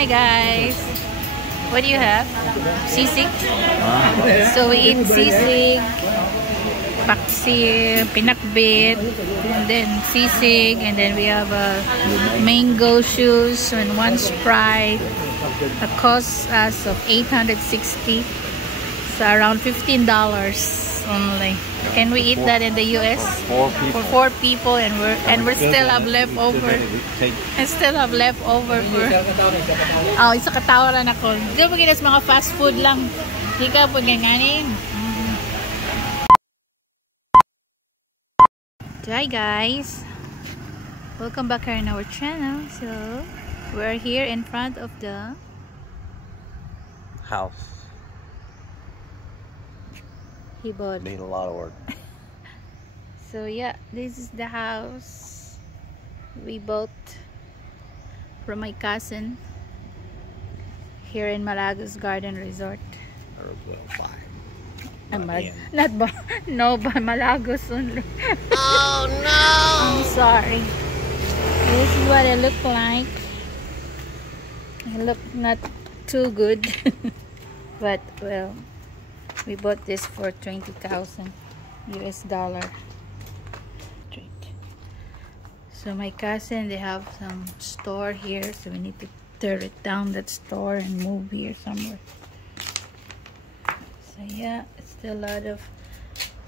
Hi guys, what do you have? Sisig? So we eat sisig, paksir, pinakbit, and then sisig, and then we have a mango juice and one Sprite. It costs us of $860, so around $15 only. Can we eat that in the US? For four people, and we still have leftover. And still have leftover for. Oh, isa katawaran ako. Di ba ginas mga fast food lang? Di ka po ganyanin. Hi guys, welcome back here in our channel. So we're here in front of the house. He bought. Made a lot of work. So yeah, this is the house we bought from my cousin here in Malagos Garden Resort. Not ba? No, ba Malagos only. Oh no! I'm sorry. This is what it look like. It look not too good, but well, we bought this for $20,000 US dollar. So my cousin, they have some store here, so we need to tear it down, that store, and move here somewhere. So yeah, it's still a lot of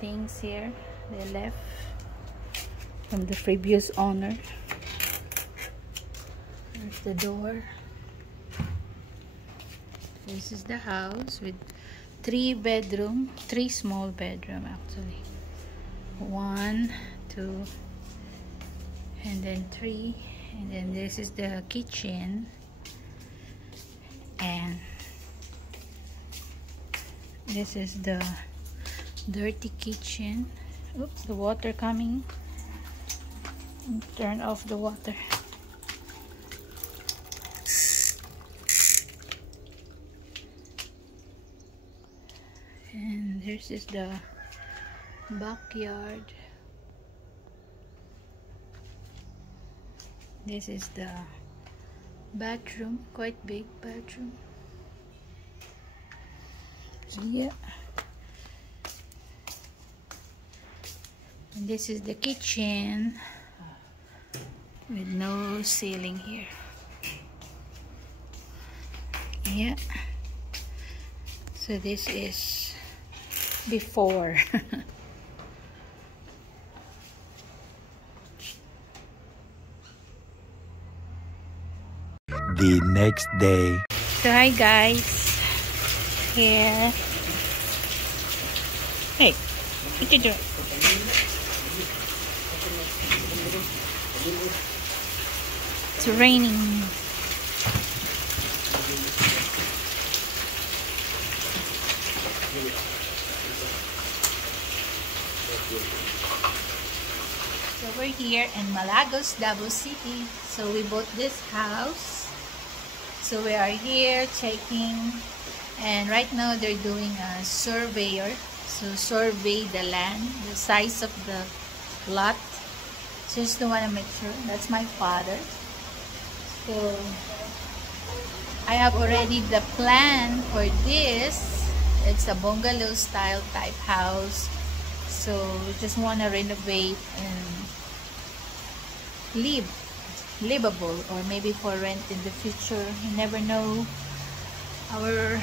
things here they left from the previous owner. There's the door. This is the house with 3 small bedroom actually. 1, 2, and then 3, and then this is the kitchen, and this is the dirty kitchen. Oops, the water coming. Turn off the water. And this is the backyard. This is the bathroom, quite big bathroom. So yeah. And this is the kitchen with no ceiling here. Yeah. So this is before. The next day. So hi guys, here. Hey, what you doing? It's raining. So we're here in Malagos, Davao City. So we bought this house. So we are here checking, and right now they're doing a surveyor. So survey the land, the size of the lot. So just want to make sure. That's my father. So I have already the plan for this. It's a bungalow style type house. So we just want to renovate and livable, or maybe for rent in the future. You never know. Our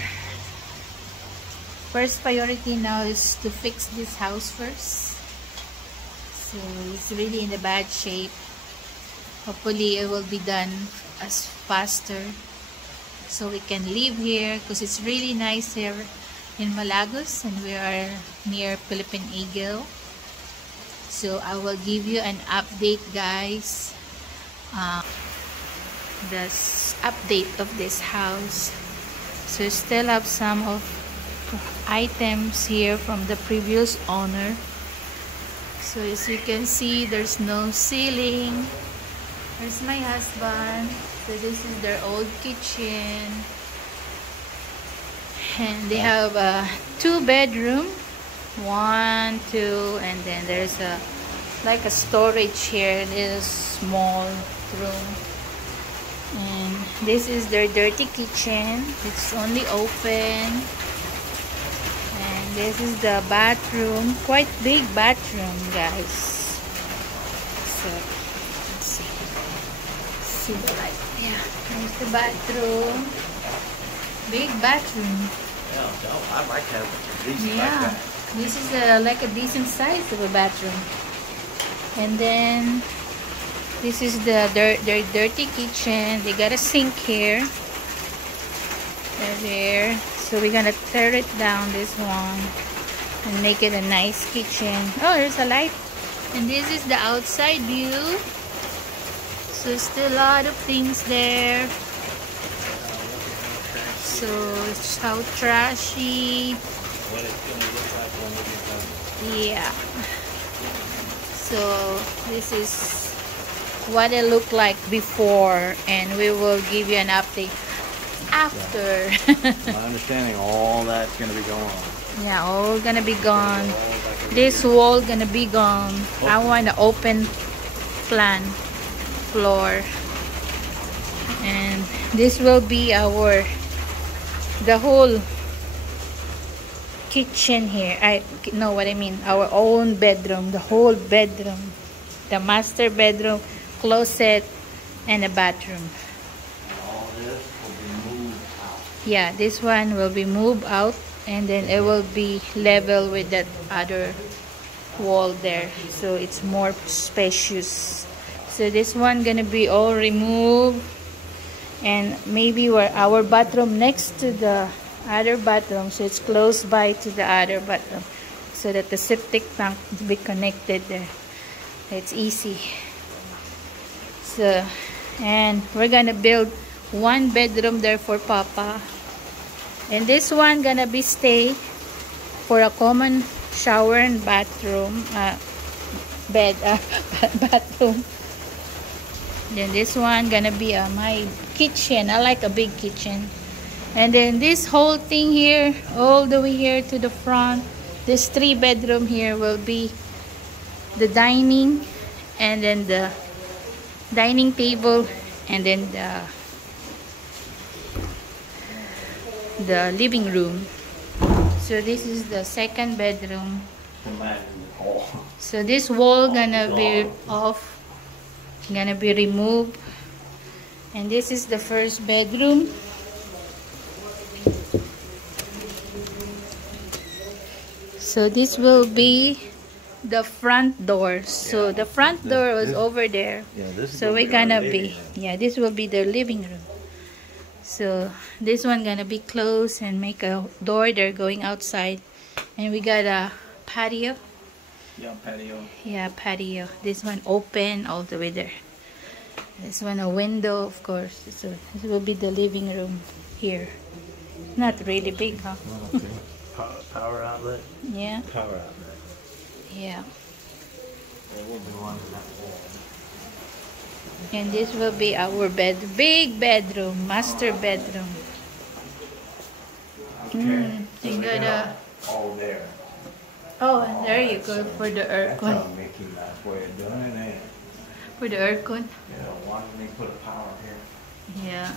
first priority now is to fix this house first. So it's really in a bad shape. Hopefully it will be done as faster so we can live here, because it's really nice here in Malagos, and we are near Philippine Eagle. So I will give you an update guys, the update of this house. So still have some of items here from the previous owner. So as you can see, there's no ceiling. There's my husband. So this is their old kitchen, and they have a 2-bedroom, 1, 2, and then there's a like a storage here. This small room, and this is their dirty kitchen. It's only open. And this is the bathroom. Quite big bathroom, guys. So, let's see. See the light. Yeah, there's the bathroom. Big bathroom. Yeah, I'd like to have a decent like Yeah, that. this is like a decent size of a bathroom. And then this is their dirty kitchen. They got a sink here. There. So we're gonna tear it down, this one, and make it a nice kitchen. Oh, there's a light. And this is the outside view. So still a lot of things there. So it's how trashy. Yeah. So this is what it looked like before, and we will give you an update after. My understanding, all that's going to be going on. Yeah, all gonna be gone. This wall gonna be gone. I want an open plan floor, and this will be the whole kitchen here. I know what I mean. Our own bedroom, the whole bedroom, the master bedroom, closet, and a bathroom. And all this will be moved out. Yeah, this one will be moved out, and then it will be level with that other wall there, so it's more spacious. So this one gonna be all removed, and maybe where our bathroom next to the other bathroom, so it's close by to the other bathroom, so that the septic tank will be connected there. It's easy. So, and we're gonna build one bedroom there for Papa, and this one gonna be stay for a common shower and bathroom, bathroom. Then this one gonna be my kitchen. I like a big kitchen. And then this whole thing here, all the way here to the front, this 3-bedroom here will be the dining, and then the dining table, and then the living room. So this is the 2nd bedroom. So this wall gonna be off, gonna be removed, and this is the 1st bedroom. So this will be the front door. So the front door was over there. Yeah, this is so we're gonna be, yeah, this will be the living room. So this one gonna be closed and make a door there going outside. And we got a patio. Yeah, patio. Yeah, patio. This one open all the way there. This one a window, of course. So this will be the living room here. Not really big, huh? Okay. Power outlet. Yeah. Power outlet. Yeah. There will be one in that wall. And this will be our big bedroom, master bedroom. Okay. So You we got a, all there. oh, and there you go for the That's aircon. how Mickey Mouse way of doing it. For the aircon. Yeah, why don't they put a power here? Yeah,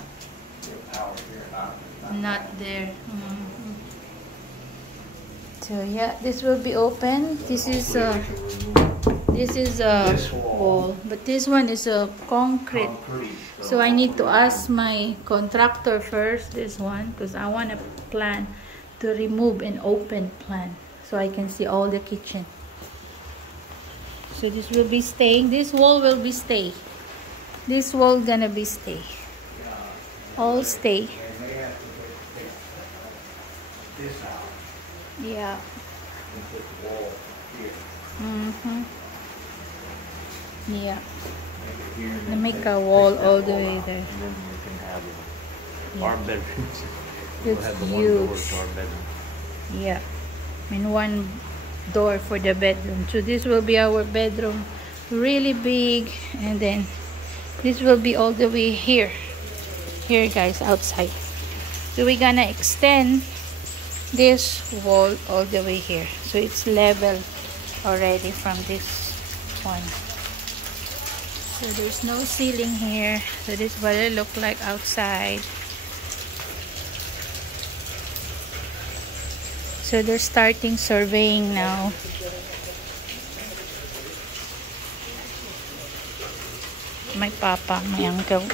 Put a power here, not there. So yeah, this will be open. This is a This wall, but this one is a concrete. So I need to ask my contractor first, this one, because I want a plan to remove an open plan so I can see all the kitchen. So this will be staying. This wall will be stay. This wall gonna be stay. All stay. This out Yeah. and put the wall here. Yeah. Make it here and To then make a wall take that all the wall way out, there. And then we can have Yeah. our bedrooms. We'll It's have the one door huge. to our bedroom. Yeah. I mean, one door for the bedroom. So this will be our bedroom. Really big. And then this will be all the way here. Here, guys, outside. So we're gonna extend this wall all the way here. So it's level already from this one. So there's no ceiling here. So this is what it look like outside. So they're starting surveying now. My papa, my uncle.